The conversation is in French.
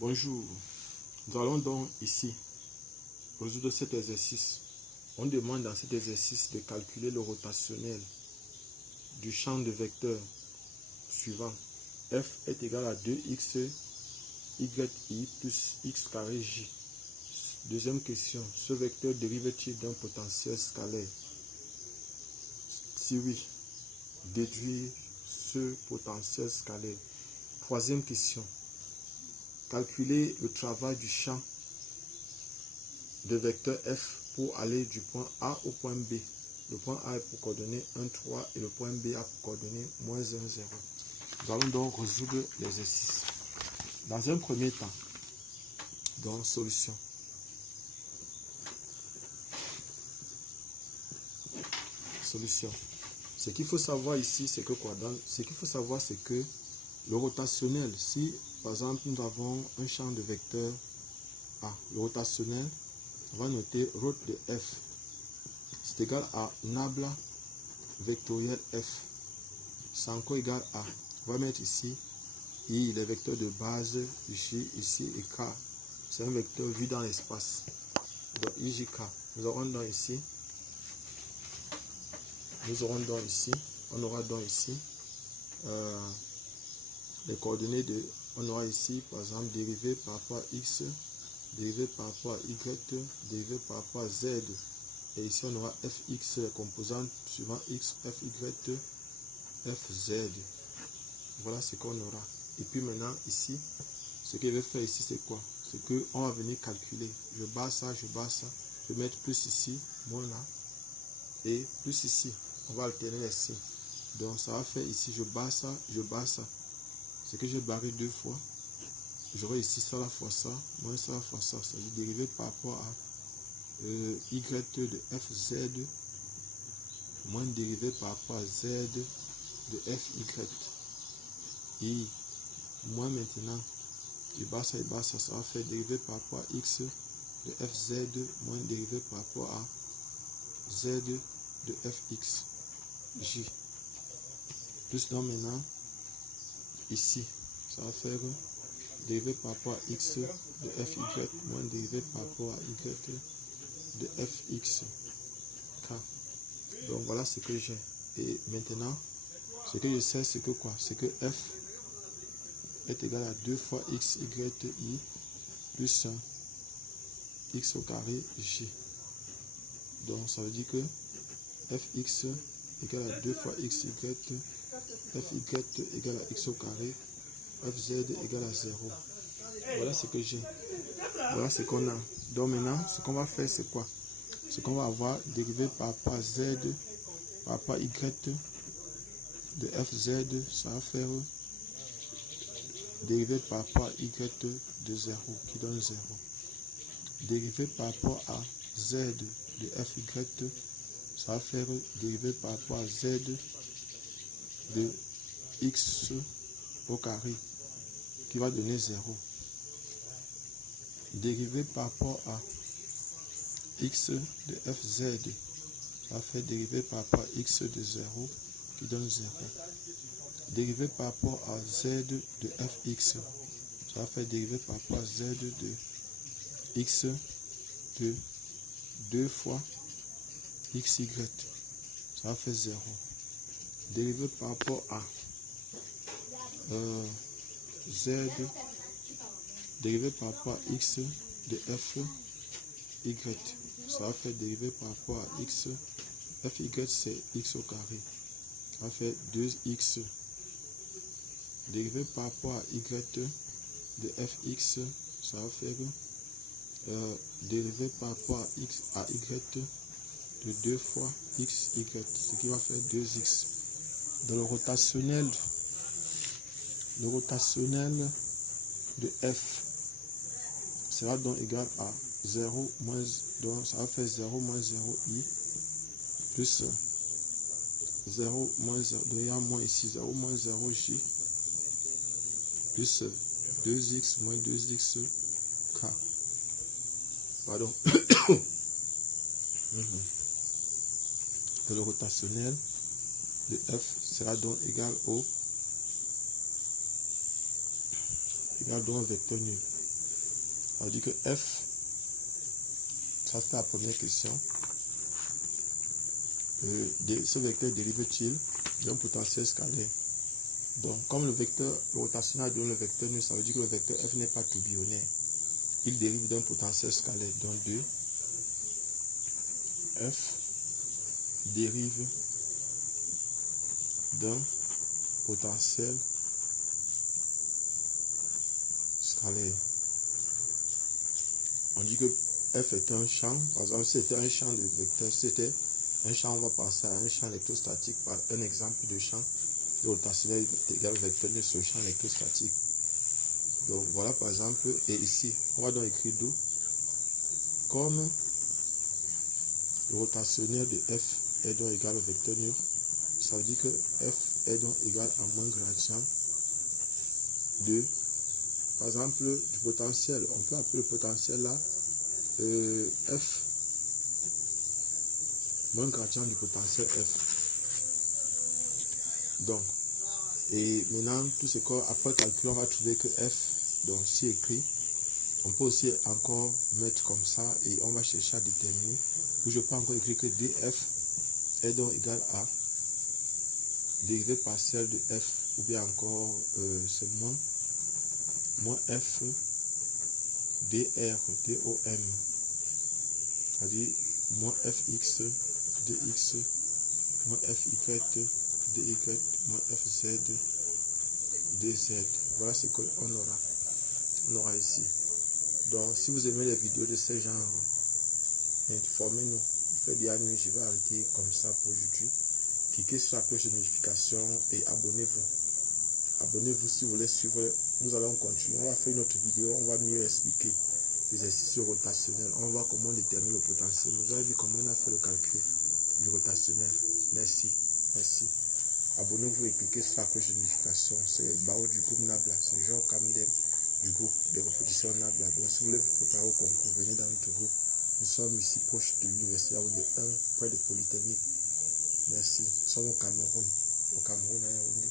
Bonjour, nous allons donc ici résoudre cet exercice. On demande dans cet exercice de calculer le rotationnel du champ de vecteur suivant. F est égal à 2x yi plus x carré j. Deuxième question, ce vecteur dérive-t-il d'un potentiel scalaire? Si oui, déduire ce potentiel scalaire. Troisième question, calculer le travail du champ de vecteur f pour aller du point A au point B. Le point A est pour coordonner 1, 3 et le point B a pour coordonner moins 1, 0. Nous allons donc résoudre l'exercice. Dans un premier temps, donc solution. Solution. Ce qu'il faut savoir ici, c'est que quoi? Ce qu'il faut savoir, c'est que le rotationnel, si par exemple nous avons un champ de vecteur A, le rotationnel, on va noter rot de f, c'est égal à nabla vectoriel f, c'est encore égal à, on va mettre ici, i, les vecteurs de base, j ici et k, c'est un vecteur vu dans l'espace, donc ijk, nous aurons donc ici, on aura donc ici, les coordonnées de, on aura ici par exemple dérivé par rapport à x, dérivé par rapport à y, dérivé par rapport à z, et ici on aura fx, les composantes suivant x, fy, fz. Voilà ce qu'on aura. Et puis maintenant ici, ce que je vais faire ici c'est quoi? C'est que on va venir calculer. Je bats ça, je vais mettre plus ici, moins là, et plus ici. On va alterner les signes. Donc ça va faire ici, je bats ça, ce que j'ai barré deux fois, j'aurai ici ça la fois ça, moins ça la fois ça, c'est-à-dire dérivé par rapport à y de fz, moins dérivé par rapport à z de fy. Et moins maintenant, je bats ça, ça va faire dérivé par rapport à x de fz, moins dérivé par rapport à z de fx, j. Plus donc maintenant, ici, ça va faire dérivé par rapport à x de fy, moins dérivé par rapport à y de fx, k. Donc voilà ce que j'ai. Et maintenant, ce que je sais, c'est que quoi? C'est que f est égal à 2 fois x, y, plus 1, x au carré, j. Donc ça veut dire que fx égale à 2 fois x, y, fy égale à x au carré, fz égale à 0. Voilà ce que j'ai. Voilà ce qu'on a. Donc maintenant, ce qu'on va faire, c'est quoi? Ce qu'on va avoir dérivé par rapport à z, par rapport à y de fz, ça va faire dérivé par rapport à y de 0, qui donne 0. Dérivé par rapport à z de fy, ça va faire dérivé par rapport à z de x au carré, qui va donner 0. Dérivé par rapport à x de fz, ça va faire dérivé par rapport à x de 0, qui donne 0. Dérivé par rapport à z de fx, ça va faire dérivé par rapport à z de x de 2 fois xy, ça va faire 0. Dérivé par rapport à z, dérivé par rapport à x de fy, ça va faire dérivé par rapport à x, fy c'est x au carré, ça va faire 2x. Dérivé par rapport à y de fx, ça va faire dérivé par rapport à x à y de 2 fois xy, ce qui va faire 2x. Dans le rotationnel de f sera donc égal à 0 moins, donc ça va faire 0 moins 0 i plus 0 moins 0, donc il y a moins ici, 0 moins 0 j plus 2x moins 2x k. Pardon. Le rotationnel de f sera donc égal au vecteur nul. Ça veut dire que F, ça c'est la première question. Ce vecteur dérive-t-il d'un potentiel scalaire? Donc, comme le vecteur rotationnel donne le vecteur nul, ça veut dire que le vecteur F n'est pas tourbillonnaire. Il dérive d'un potentiel scalaire. Donc, 2, F dérive d'un potentiel scalaire. On dit que F est un champ. Par exemple, si c'était un champ de vecteur, c'était un champ, on va passer à un champ électrostatique par un exemple de champ rotationnel égal vecteur sur le champ électrostatique. Donc voilà par exemple, et ici, on va donc écrire d'où comme le rotationnel de F est donc égal au vecteur nu, ça veut dire que F est donc égal à moins gradient de, par exemple, du potentiel. On peut appeler le potentiel là F moins gradient du potentiel F. Donc, et maintenant, tout ce qu'après calcul, on va trouver que F, donc si écrit, on peut aussi encore mettre comme ça et on va chercher à déterminer. Ou je peux encore écrire que dF est donc égal à dérivée partielle de F, ou bien encore c'est moins F dr dom, c'est-à-dire moins fx dx moins fy dy moins fz dz. Voilà ce qu'on aura ici. Donc si vous aimez les vidéos de ce genre, informez-nous. Faites bien, je vais arrêter comme ça pour aujourd'hui. Cliquez sur la cloche de notification et abonnez-vous. Abonnez-vous si vous voulez suivre. Nous allons continuer. On va faire une autre vidéo. On va mieux expliquer l'exercice rotationnel. On va voir comment on détermine le potentiel. Vous avez vu comment on a fait le calcul du rotationnel. Merci. Merci. Abonnez-vous et cliquez sur la cloche de notification. C'est Bao du groupe Nabla. C'est Jean Camden du groupe de répétition Nabla. Donc si vous voulez vous préparer au concours, venez dans notre groupe. Nous sommes ici proche de l'université Yaoundé 1, près de Polytechnique. Merci. Nous sommes au Cameroun. Au Cameroun, à Yaoundé.